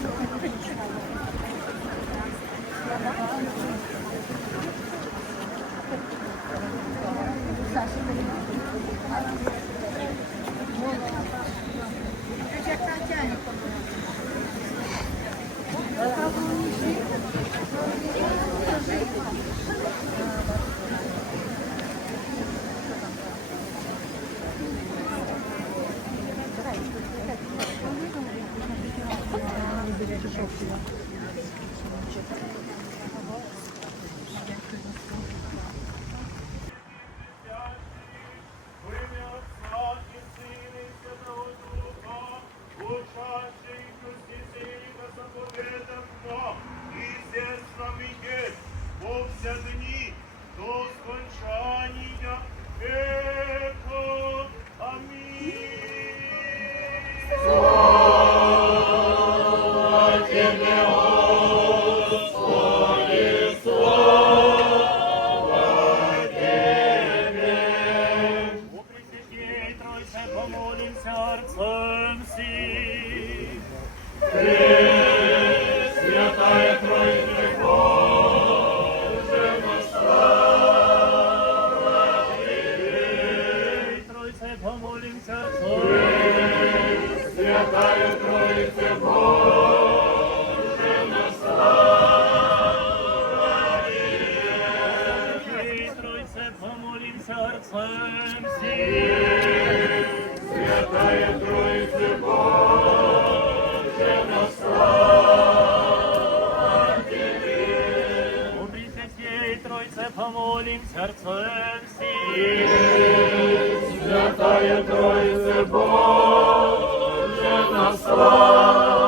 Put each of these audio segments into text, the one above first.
Thank you. замолим сердцем всем. Святая Троица Боже на славе. У Пресвятей тройце, помолим сердцем всем. Святая Троица Божья на славе.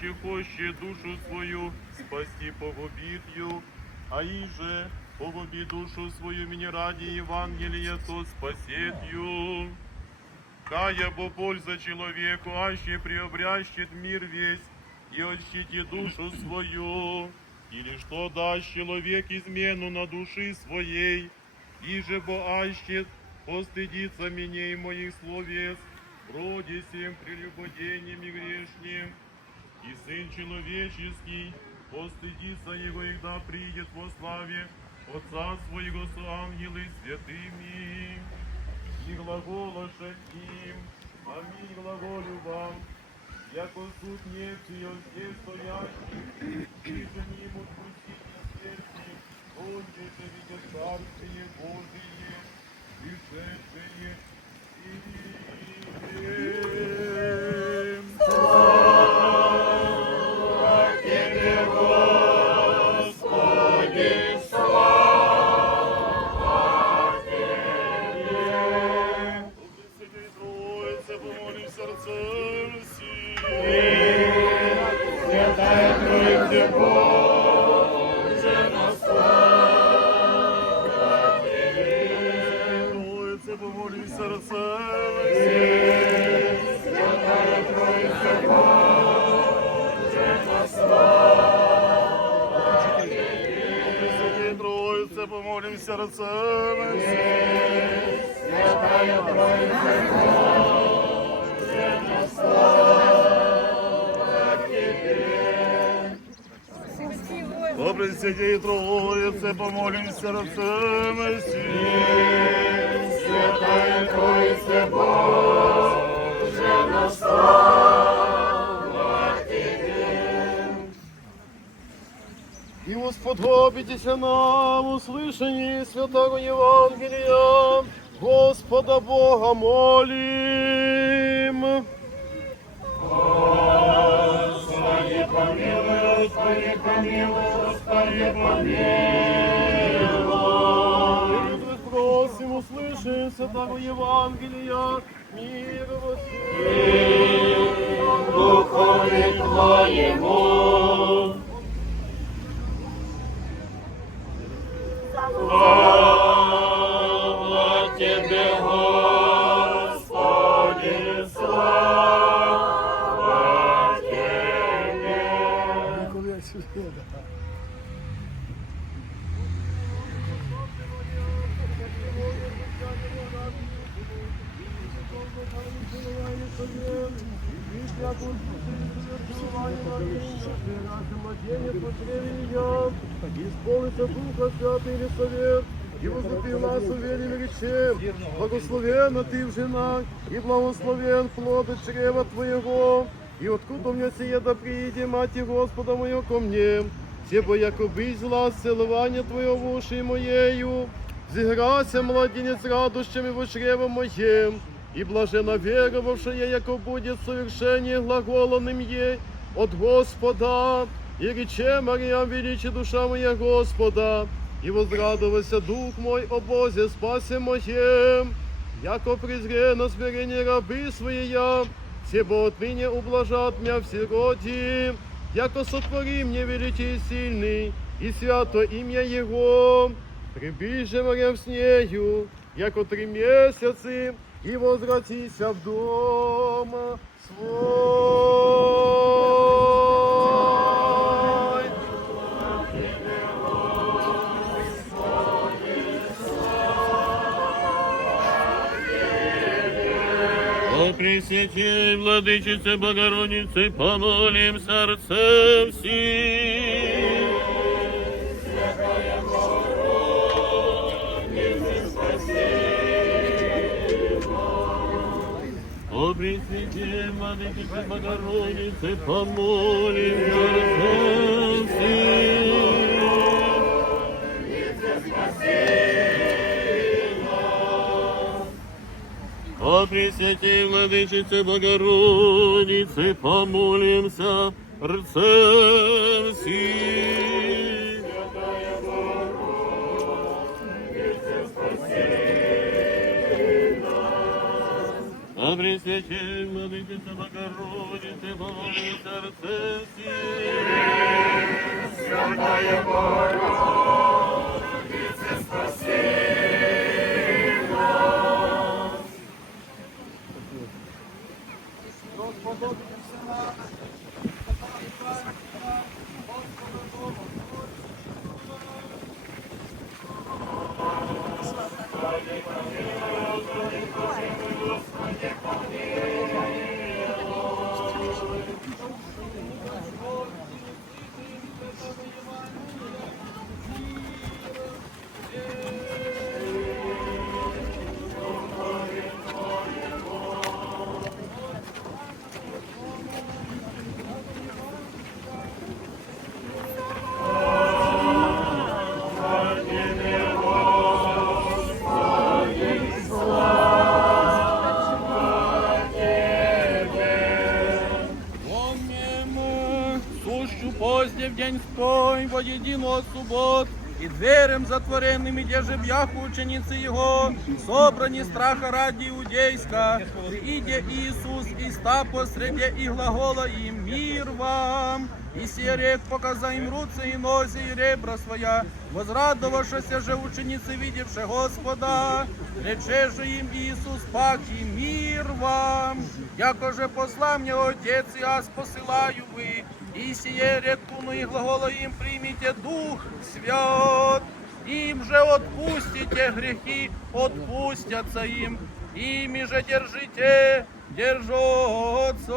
Живаще хоще душу свою спасти погубит ее, а иже погуби душу свою мне ради Евангелия, то спасет ее. Кая бо польза человеку, аще приобрящет мир весь, и ощити душу свою. Или что даст человек измену на души своей, и бо аще постыдится меня и моих словес, вроде всем прелюбодением и грешним, и Сын Человеческий постыдится его, и да придет во славе Отца Своего с ангелы святыми и глаголоша им, аминь глаголю вам, яко суд не сие все стоящий, и же ним отпустите смерти, онде же видят Царствие Божие, пришедшее и О, Пресвятей Троице, помолим сердцем всім. Святая Троице, Боже, на слава Тебе. И усподобитеся нам услышании святого Евангелия, Господа Бога молим. Господи, помилуй, Господи, помилуй, Господи, помилуй. Просим, услышим святого Евангелия, мир всем. Духове Твоему. Нас речем, благословенна ты в женах, и благословен плод чрева твоего, и откуда мне сие да прииде, мати Господа моего ко мне, себо якоби зла целование твое в уши моею, зіграся младенец радощами в чрево моем, и блажена веровавшая, яко будет совершение глаголаным ей от Господа, и рече Мария, величи душа моя Господа, и возрадовался дух мой о Бозе спасе моем, яко презре на смирение рабы своя, себо отныне ублажат меня все роди, яко сотвори мне величий и сильный, и свято имя Его, прибіже Мария с нею, яко три месяцы, и возвратися в дом свой. Пресвятей, Владычице Богородице, помолим сердцем всім. О Пресвятей, Владычице Богородице, помолим сердцем всім. О Пресвятей Владычице Богородице, помолимся рцем си. Святая Богородице, спаси нас. О Пресвятей Владычице Богородице, помолимся рцем си. день стой, во едино суббот, и дверям затворенным, и где же бяху ученицы его, собрани страха ради иудейска, прииде Иисус и ста посреди и глагола им мир вам. И серек показа им руцы и носи и ребра своя, возрадовавшися же ученицы, видевши Господа, рече же им Иисус пак и мир вам, яко же посла мне Отец и аз посылаю вы, и сие редкуну и глагола им примите Дух Свят, им же отпустите грехи, отпустятся им, ими же держите, держаться.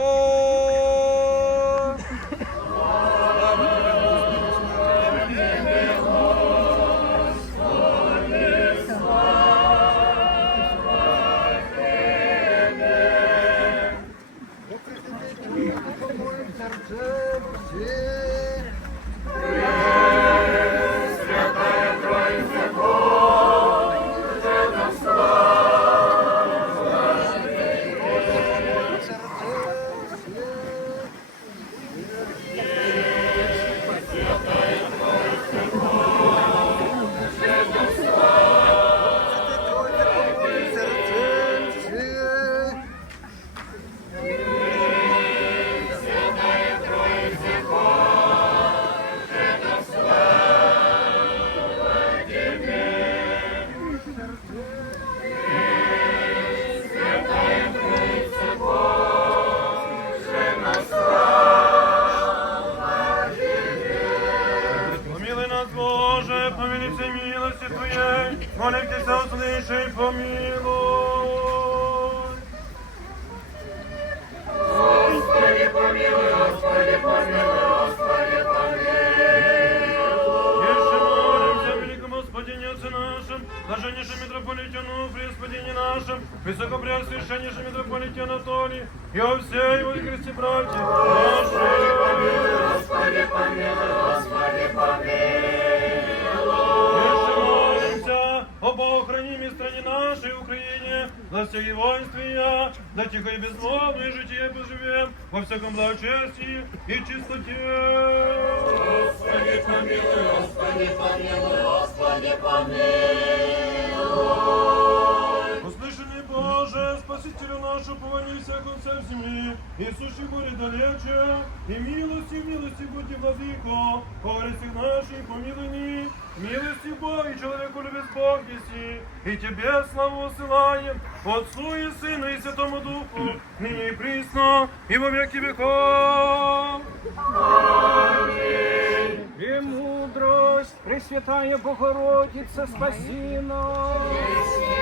И воинствия, да тихо и безмолвное житие поживем во всяком благочестии и чистоте. Господи, помилуй, Господи, помилуй, Господи, помилуй. Услышанный Боже, Спасителю нашу, повали всяком вся в земли, и сущий горе далече, и милости, милости будьте, владыко, горе всех наших, помилуй ныне, милости Бога и человеку любит Бог еси, и Тебе славу посылаем, Отцу и Сыну и Святому Духу, ныне и присно, и во веки веков. И мудрость, Пресвятая Богородица, спаси нас.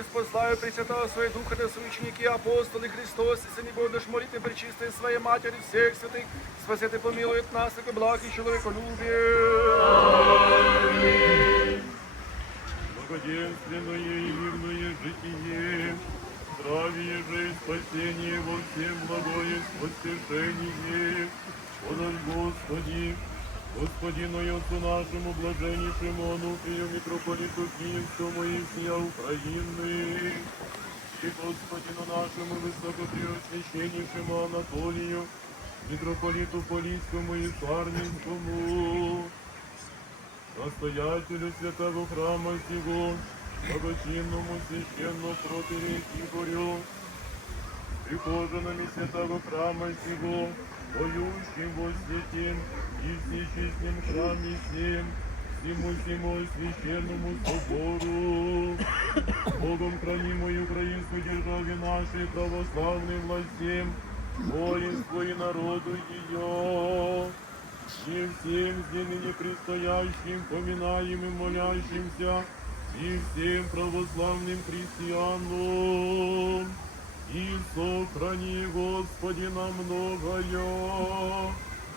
Язык не спасаю, Пресвятого Своей Духа, да свои ученики, апостолы, Христос, если не будешь молить пречистой Своей Матери всех святых, спасет и помилует нас, как благ и человеколюбие. Господину и Отцу нашему блаженнейшему Ануфрию, митрополиту Киевскому и всея Украины, и Господину нашему высокопреосвященнейшему Анатолию, митрополиту Полийскому и Сарнинскому, настоятелю святого храма сего, благочинному священному протерей прихожанами святого храма сего, поющим во святем и всечестном храме сем, всему всему священному собору, Богом хранимой украинской державе нашей православной властям, воинству и народу ее, и всем ныне предстоящим, поминаемым, молящимся, и всем православным христианам, и сохрани, Господи, на многое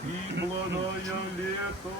и благое лето.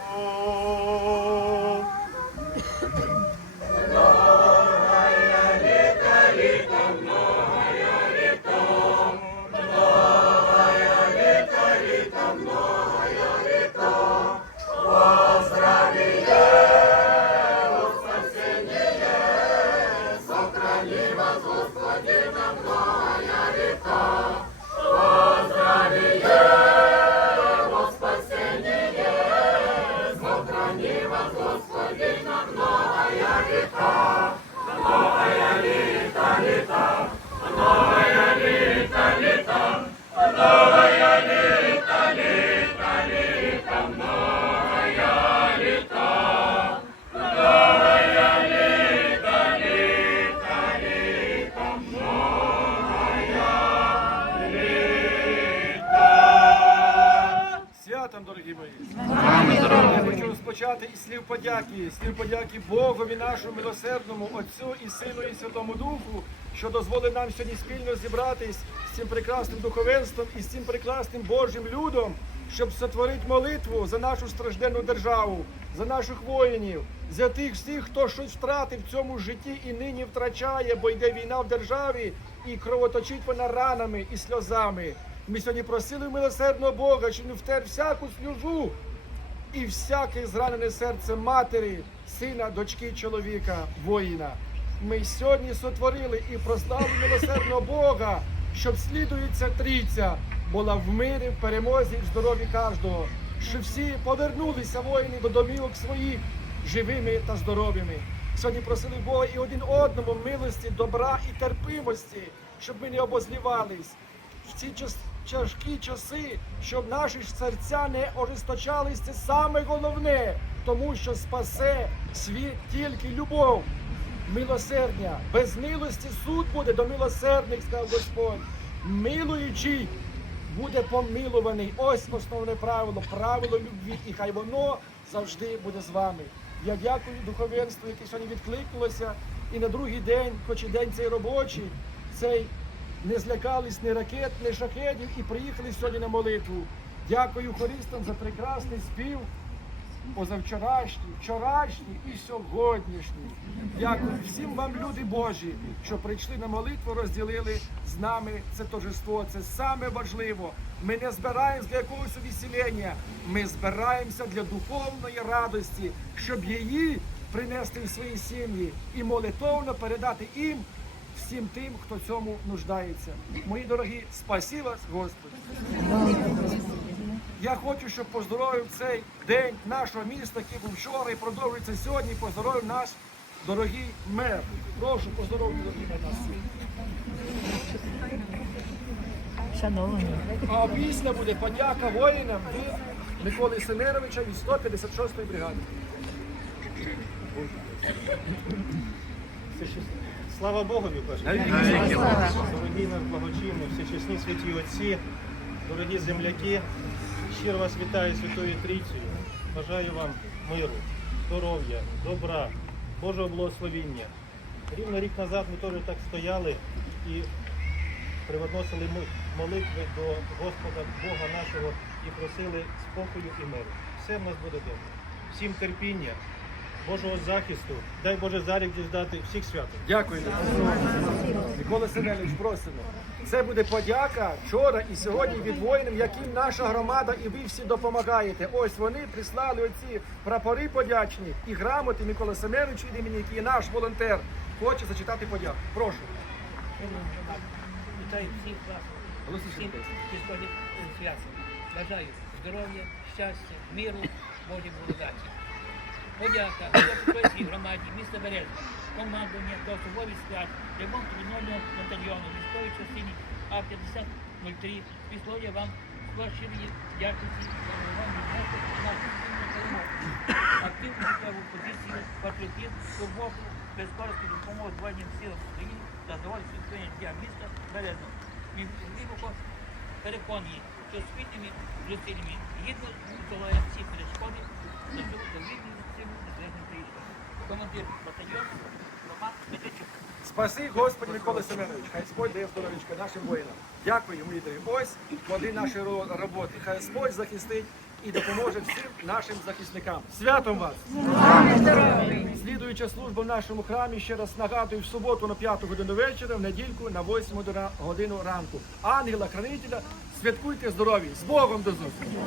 Святому Духу, що дозволив нам сьогодні спільно зібратись з цим прекрасним духовенством і з цим прекрасним Божим людом, щоб сотворити молитву за нашу стражденну державу, за наших воїнів, за тих всіх, хто щось втратив в цьому житті і нині втрачає, бо йде війна в державі і кровоточить вона ранами і сльозами. Ми сьогодні просили милосердного Бога, щоб він втер всяку сльозу і всяке зранене серце матері, сина, дочки, чоловіка, воїна. Ми сьогодні сотворили і прославили милосердного Бога, щоб слідується трійця, була в мирі, в перемозі, в здоров'ї кожного, щоб всі повернулися воїни до домівок своїх живими та здоровими. Сьогодні просили Бога і один одному милості, добра і терпимості, щоб ми не обозлівались в ці час, тяжкі часи, щоб наші серця не ожесточались, це саме головне, тому що спасе світ тільки любов, милосердя. Без милості суд буде до милосердних, сказав Господь. Милуючий буде помилуваний. Ось основне правило, правило любві, і хай воно завжди буде з вами. Я дякую духовенству, яке сьогодні відкликнулося, і на другий день, хоч і день цей робочий, цей не злякались ні ракет, ні шахедів і приїхали сьогодні на молитву. Дякую хористам за прекрасний спів. Позавчорашній, вчорашній і сьогоднішній. Дякую всім вам, люди Божі, що прийшли на молитву, розділили з нами це торжество. Це саме важливо. Ми не збираємося для якогось увеселення. Ми збираємося для духовної радості, щоб її принести в свої сім'ї і молитовно передати їм всім тим, хто цьому нуждається. Мої дорогі, спасі вас, Господи. Я хочу, щоб поздоровив цей день нашого міста, який був вчора і продовжується сьогодні. Поздоровив наш дорогий мер. Прошу поздоровити дорогий мер нас. Шановні, А після буде подяка воїнам від Миколи Сенеровича від 156-ї бригади. Слава Богу, кажуть. Дорогі наш благочинні, всечесні святі отці, дорогі земляки, щиро вас вітаю Святою Трійцею. Бажаю вам миру, здоров'я, добра, Божого благословіння. Рівно рік назад ми теж так стояли і приводносили молитви до Господа Бога нашого і просили спокою і миру. Все в нас буде добре. Всім терпіння, Божого захисту. Дай Боже зарік діждати всіх святок. Дякую. Микола Семенович, просимо. Це буде подяка вчора і сьогодні від воїнів, яким наша громада і ви всі допомагаєте. Ось вони прислали оці прапори подячні і грамоти Микола Семенович від імені, який наш волонтер. Хоче зачитати подяку. Прошу. Вітаю всіх вас, всім. Бажаю здоров'я, щастя, миру, Божій благодаті. Подяка Святої громаді міста Березня, командування до особових свят, ремонт відновлення батальйону військової частині А-5003. Висловлює вам щирої дякості вам. Активну життєву позицію, патріотизм, турботу, безкорисну допомогу Збройним силам України та святкування дня міста Березно. Ми глибоко переконані, що спільними зусиллями гідно долає всі перешкоди Командир батальйону. Спаси Господи Микола Семенович, хай Господь дає здоров'ячка нашим воїнам. Дякую, мої. Ось плоди нашої роботи. Хай Господь захистить і допоможе всім нашим захисникам. Святом вас! Слідуюча служба в нашому храмі, ще раз нагадую, в суботу на 5 годину вечора, в недільку на 8 годину ранку. Ангела, хранителя, святкуйте здоров'я. З Богом до зустрічі!